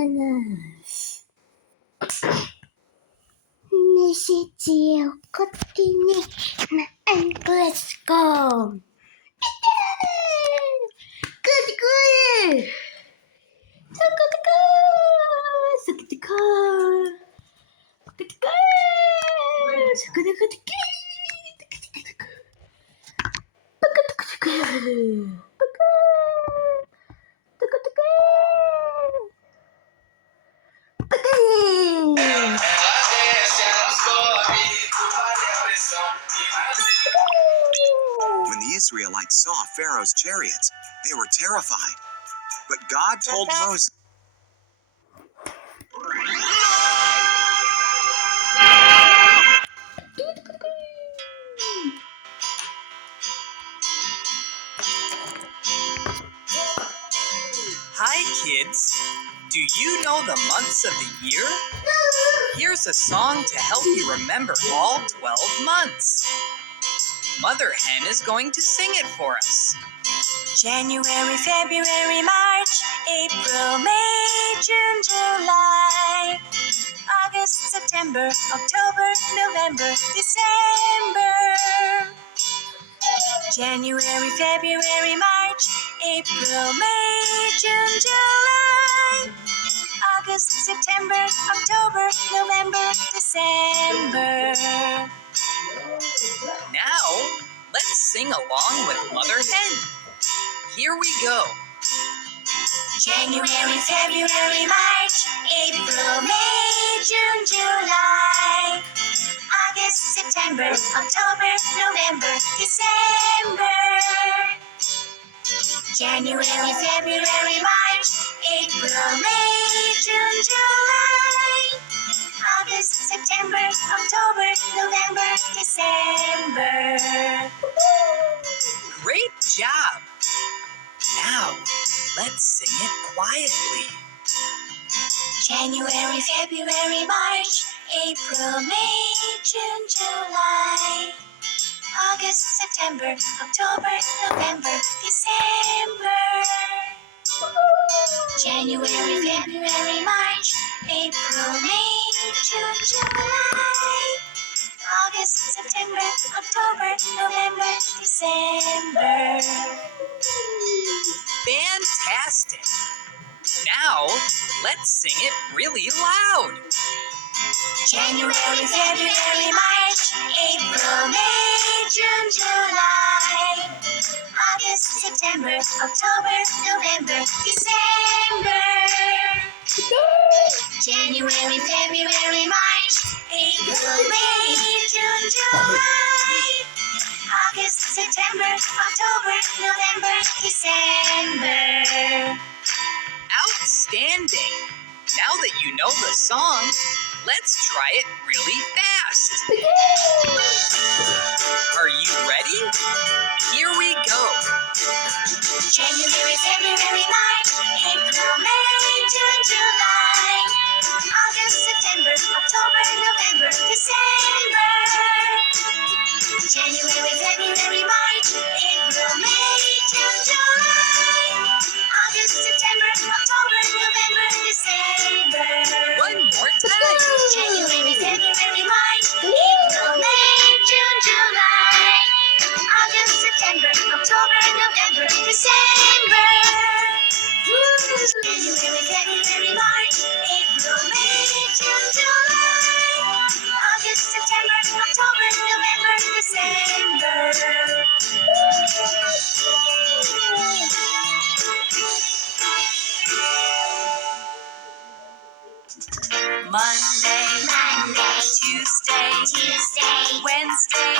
bananas. Meseci, godini, engleskom. Good. When the Israelites saw Pharaoh's chariots, they were terrified. But God told Moses, Hi, kids. Do you know the months of the year? Here's a song to help you remember all 12 months. Mother Hen is going to sing it for us. January, February, March, April, May, June, July, August, September, October, November, December. January, February, March, April, May, June, July, August, September, October, November, December. Now, let's sing along with Mother Hen. Here we go. January, February, March, April, May, June, July, August, September, October, November, December. January, February, March, April, May, June, July, August, September, October, November, December. Great job. Now, let's sing it quietly. January, February, March, April, May, June, July, August, September, October, November, December. January, February, March, April, May, June, July, August, September, October, November, December. Fantastic. Now, let's sing it really loud. January, February, March, April, May, June, July, August, September, October, November, December. January, February, March, April, May, June, July, August, September, October, November, December. Outstanding. Now that you know the song, let's try it really fast. Are you ready? Here we go. January, February, March, April, May, June, July, August, September, October, November, December. January, February, March, April, May, June, July, August, September, October, November, December. One more time. January, February, March, April, May, June, July, August, September, October, November, December. January, February, March, April, May, June, July, August, September, October, November, December. Monday, Tuesday, Wednesday,